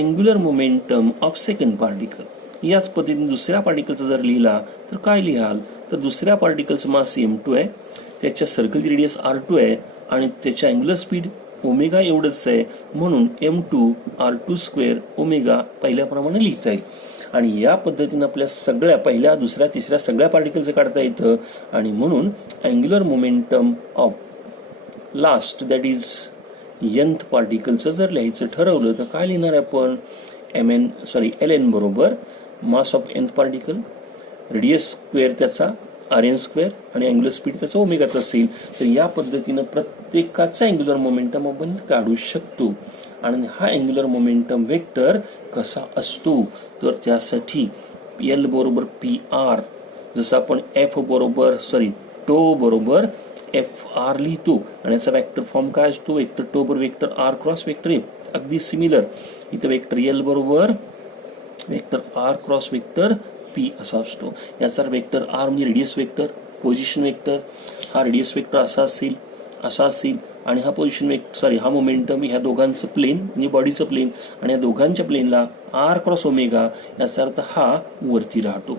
angular momentum of second particle. याच पद्धतीने दुसऱ्या पार्टिकलचा जर लिहिला तर काय लिहाल? तर दुसऱ्या पार्टिकलचं मास m2 आहे, त्याच्या सर्कलची रेडियस r2 आहे, आणि त्याच्या अँग्युलर स्पीड ओमेगा एवढंच आहे, म्हणून m2 r2 स्क्वेअर ओमेगा पहिल्याप्रमाणे लिहिता येईल. आणि या पद्धतीने आपल्या सगळ्या पहिल्या, दुसऱ्या, तिसऱ्या सगळ्या पार्टिकलचं काढता येतं. आणि म्हणून angular momentum of last that is nth पार्टिकलचं जर लिहायचं ठरवलं तर काय लिहिणार आहे आपण? ln बरोबर mass of nth particle, radius square त्याचा rn स्क्वेअर, आणि अँग्युलर स्पीड त्याचा ओमेगाचा असेल. तर या पद्धतीनं प्रत्येकाचा अँग्युलर मोमेंटम आपण काढू शकतो. आणि हा अँग्युलर मोमेंटम वेक्टर कसा असतो? तर त्यासाठी L बरोबर PR, जसं आपण टो बरोबर FR लिहितो, आणि याचा वेक्टर फॉर्म काय असतो? वेक्टर टो बरोबर vector R cross vector F. अगदी सिमिलर इथं वेक्टर L बरोबर vector R cross vector P असा असतो. याचा वेक्टर R म्हणजे रेडियस वेक्टर, पोझिशन वेक्टर. हा रेडियस वेक्टर असा असेल, आणि हा पोझिशन वेक्टर हा मोमेंटम ह्या दोघांचं प्लेन म्हणजे बॉडीचं प्लेन, आणि या दोघांच्या प्लेनला R क्रॉस ओमेगा. याचा अर्थ हा वरती राहतो,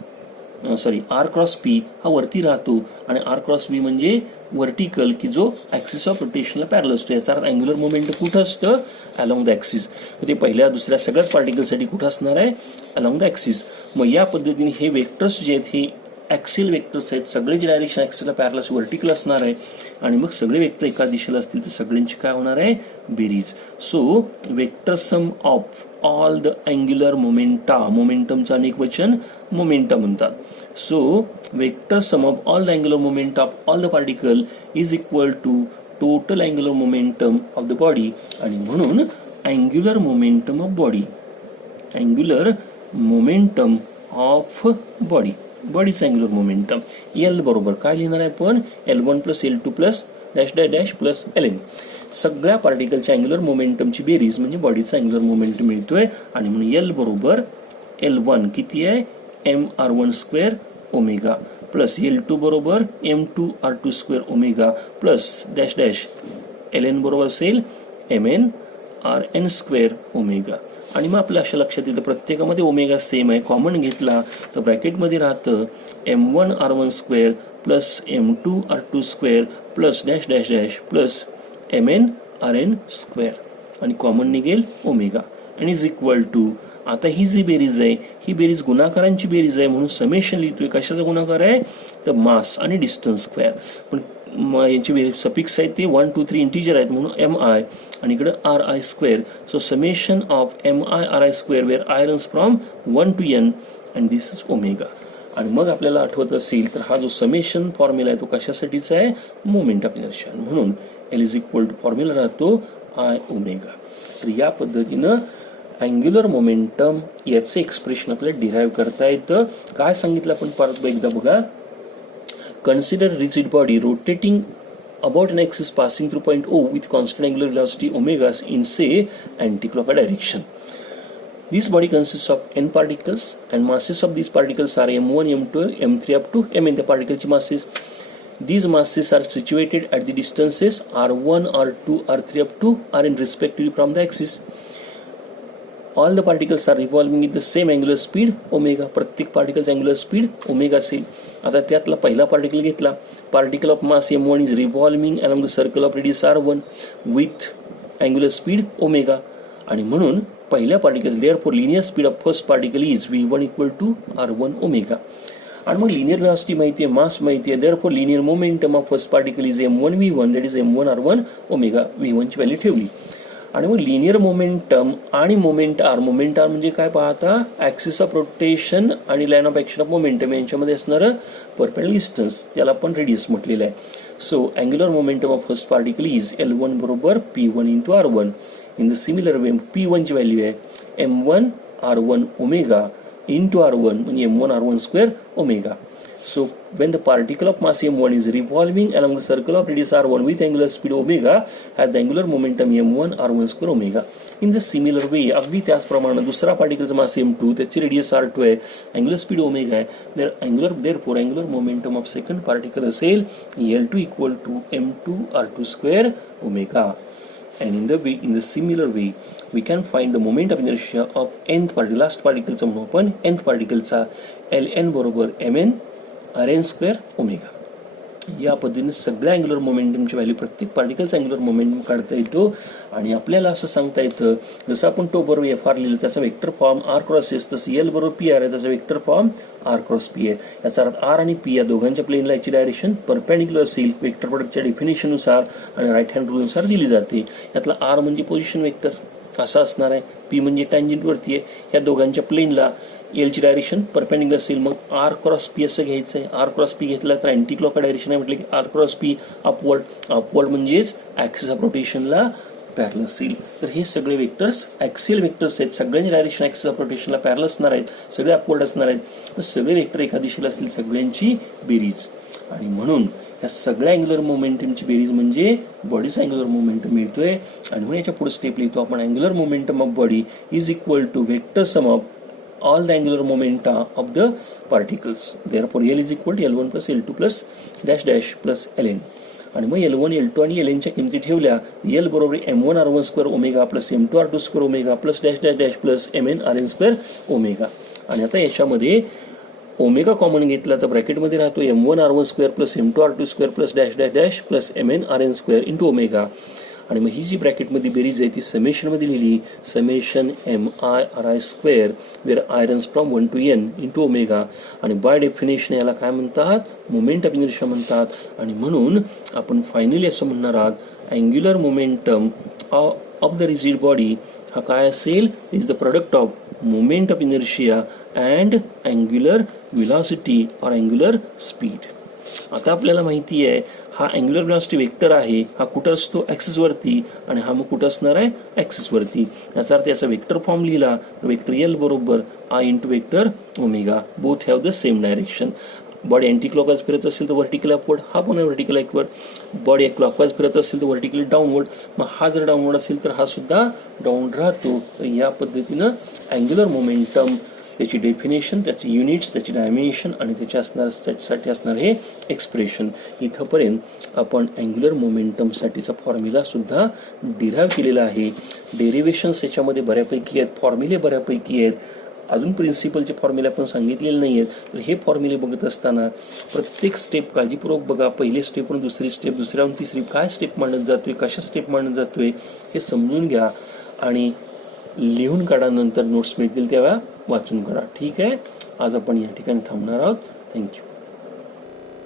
R क्रॉस P हा वरती राहतो, आणि R क्रॉस V म्हणजे वर्टिकल, की जो ऍक्सिस ऑफ रोटेशनला पॅरल असतो. याचा अर्थ अँग्युलर मोमेंटम कुठं असतं? Along the axis. ते पहिल्या, दुसऱ्या सगळ्याच पार्टिकलसाठी कुठं असणार आहे? Along the axis. मग या पद्धतीने हे वेक्टर्स जे आहेत हे ऍक्सिल वेक्टर्स आहेत. सगळे जे डायरेक्शन ऍक्सिसला पॅरल वर्टिकल असणार आहे, आणि मग सगळे वेक्टर एका दिशेला असतील तर सगळ्यांची काय होणार आहे? बेरीज. So vector sum of all the angular momenta, मोमेंटमचं अनेक वचन मोमेंटा म्हणतात. So vector sum of all the angular momenta of all the particle is equal to total angular momentum of the body. आणि म्हणून angular momentum of body, angular momentum of body, बॉडीचं angular momentum L बरोबर काय लिहिणार आहे आपण, L1 plus L2 plus dash dash dash plus Ln. सगळ्या पार्टिकलच्या angular मोमेंटमची बेरीज म्हणजे बॉडीचा अँग्युलर मोमेंटम मिळतोय. आणि म्हणून एल बरोबर L1 किती आहे, mr1 square omega plus L2 बरोबर m2r2 square omega plus dash dash Ln बरोबर असेल mn rn स्क्वेअर ओमेगा. आणि मग आपल्या अशा लक्षात येतं प्रत्येकामध्ये ओमेगा सेम आहे, कॉमन घेतला तर ब्रॅकेटमध्ये राहतं m1r1 square plus m2r2 square plus dash dash dash plus mn rn square आणि कॉमन निघेल ओमेगा आणि इज इक्वल टू. आता ही जी बेरीज आहे ही बेरीज गुणाकारांची बेरीज आहे म्हणून समेशन लिहितोय. कशाचा गुणाकार आहे तर मास आणि डिस्टन्स स्क्वेअर. पण यांची सफिक्स आहेत ते 1 2 3 इंटिजर आहेत म्हणून mi आणि इकडे ri square. So summation of mi ri square wear I runs from 1 to n and this is omega. आणि मग आपल्याला आठवत असेल तर हा जो समेशन फॉर्म्युला आहे तो कशासाठीचा आहे, मोमेंट ऑफ इनर्शिया. म्हणून L is equal to formula राहतो आय ओमेगा. तर या पद्धतीनं अँग्युलर मोमेंटम याचं एक्सप्रेशन आपल्याला डिराईव्ह करता येतं. काय सांगितलं आपण परत एकदा बघा. Consider rigid body rotating about an axis passing through point O with constant angular velocity omega in say anticlockwise direction. This body consists of n particles and masses of these particles are m1, m2, m3 up to mn. The particles masses. These masses are situated at the distances r1, r2, r3 up to rn respectively from the axis. All the particles are revolving with the same angular speed omega. प्रत्येक पार्टिकलचा angular speed omega असेल. आता त्यातला पहिला particle घेतला, particle of mass m1 is revolving along the circle of radius r1 with angular speed omega. आणि म्हणून पहिल्या particle therefore linear speed of first particle is v1 equal to r1 omega. आणि मग लिनियर व्हेलॉसिटी माहिती आहे, mass माहिती आहे, therefore linear momentum of first particle is m1 v1 that is m1 r1 omega. v1 ची value ठेवली. आणि मग लिनियर मोमेंटम आणि मोमेंट आर म्हणजे काय पाहता, ऍक्सिस ऑफ रोटेशन आणि line of action of momentum यांच्यामध्ये असणारं परपेंडिक्युलर डिस्टन्स त्याला आपण रेडियस म्हटलेलं आहे. So angular momentum of first particle is L1 बरोबर P1 into R1. In the similar way P1 ची व्हॅल्यू आहे m1 R1 omega into R1 म्हणजे m1 R1 square omega. So when the particle of mass m1 is revolving along the circle of radius r1 with angular speed omega has the angular momentum m1 r1 square omega. In the similar way अगदी त्याचप्रमाणे दुसरा पार्टिकलचा मास m2 त्याची radius r2 आहे, angular speed omega आहे, therefore angular momentum of second particle असेल L2 equal to m2 r2 square omega. And in the similar way we can find the moment of inertia of nth particle, last particle चा म्हणू आपण nth particle चा Ln बरोबर mn rn square omega. या पद्धतीने सगळ्या angular मोमेंटमची value प्रत्येक पार्टिकलचा angular momentum काढता येतो. आणि आपल्याला असं सांगता येतं जसं आपण टो बरोबर एफ आर लिहिलं त्याचा vector form R cross S, तसं एल बरोबर पी आर आहे त्याचा vector form R cross P आहे. याचा अर्थ आर आणि पी या दोघांच्या प्लेनला याची डायरेक्शन परपेंडिक्युलर असेल वेक्टर प्रोडक्टच्या डेफिनेशननुसार आणि राईट हँड रूलनुसार दिली जाते. यातला आर म्हणजे पोझिशन वेक्टर असा असणार आहे, पी म्हणजे टँजंट वरती आहे. या दोघांच्या प्लेनला एलची डायरेक्शन परपेंडिक्युलर असेल. मग आर क्रॉस पी असं घ्यायचं आहे. आर क्रॉस पी घेतला तर अँटी क्लॉकवाईज डायरेक्शन आहे म्हटलं की आर क्रॉस पी अपवर्ड म्हणजेच ऍक्सिस ऑफ रोटेशनला पॅरल असेल. तर हे सगळे वेक्टर्स ऍक्सियल वेक्टर्स आहेत, सगळ्यांची डायरेक्शन ऍक्सिस ऑफ रोटेशनला पॅरल असणार आहेत, सगळे अपवर्ड असणार आहेत. सगळे वेक्टर एका दिशेला असतील, सगळ्यांची बेरीज. आणि म्हणून या सगळ्या अँग्युलर मोमेंटमची बेरीज म्हणजे बॉडीचा अँग्युलर मोमेंटम मिळतोय. आणि म्हणून याच्या पुढे स्टेप लिहितो आपण angular momentum of body is equal to vector sum of all the angular momenta of the particles. Therefore L is equal to L1 plus L2 plus dash dash plus Ln. आणि मग L1, L2 आणि Ln च्या किमती ठेवल्या. L बरोबर m1 r1 square omega plus m2 r2 square omega plus dash dash dash plus mn rn square omega. आणि आता याच्यामध्ये ओमेगा कॉमन घेतला तर ब्रॅकेटमध्ये राहतो m1 r1 square plus m2 r2 square plus dash dash dash plus mn rn square into omega. आणि मग ही जी ब्रॅकेटमध्ये बेरीज आहे ती समेशनमध्ये लिहिली, summation mi ri square wear I runs from 1 to n into omega. आणि बाय डेफिनेशन याला काय म्हणतात, मोमेंट ऑफ इनर्शिया म्हणतात. आणि म्हणून आपण फायनली असं म्हणणार आहात angular momentum of the rigid body हा काय असेल, is the product of moment of inertia and angular velocity और अँग्युलर स्पीड. आता आपल्याला माहिती आहे हा अँग्युलर व्हेलॉसिटी वेक्टर आहे, हा कुठं असतो ऍक्सिस वरती, आणि हा मग कुठं असणार आहे ऍक्सिस वरती. याचा अर्थ याचा वेक्टर फॉर्म लिहिला तर वेक्टर एल बरोबर I into vector omega, both have the same direction. Body anti clockwise फिरत असेल तर व्हर्टिकल अपवर्ड, हा पण व्हर्टिकल अपवर्ड. बॉडी क्लॉकवाईज फिरत असेल तर व्हर्टिकली डाऊनवर्ड. मग हा जर डाऊनवर्ड असेल तर हा सुद्धा डाऊन राहतो. तर या पद्धतीनं अँग्युलर मोमेंटम, त्याची डेफिनेशन, त्याची युनिट्स, त्याची डायमेन्शन आणि त्याच्यासाठी असणार हे एक्सप्रेशन. इथंपर्यंत आपण अँग्युलर मोमेंटमसाठीचा फॉर्म्युला सुद्धा डिराईव्ह केलेला आहे. डेरिव्हेशन्स याच्यामध्ये बऱ्यापैकी आहेत, फॉर्म्युले बऱ्यापैकी आहेत. अजून प्रिन्सिपलचे फॉर्म्युले आपण सांगितलेले नाही आहेत. तर हे फॉर्म्युले बघत असताना प्रत्येक स्टेप काळजीपूर्वक बघा. पहिली स्टेपवरून दुसरी स्टेप, दुसऱ्यावरून तिसरी, काय स्टेप मांडत जातोय, कशा स्टेप मांडत जातोय हे समजून घ्या आणि लिहून काढा. नंतर नोट्स मिळतील तेव्हा वाचून काढा. ठीक आहे, आज आपण या ठिकाणी थांबणार आहोत. थँक्यू.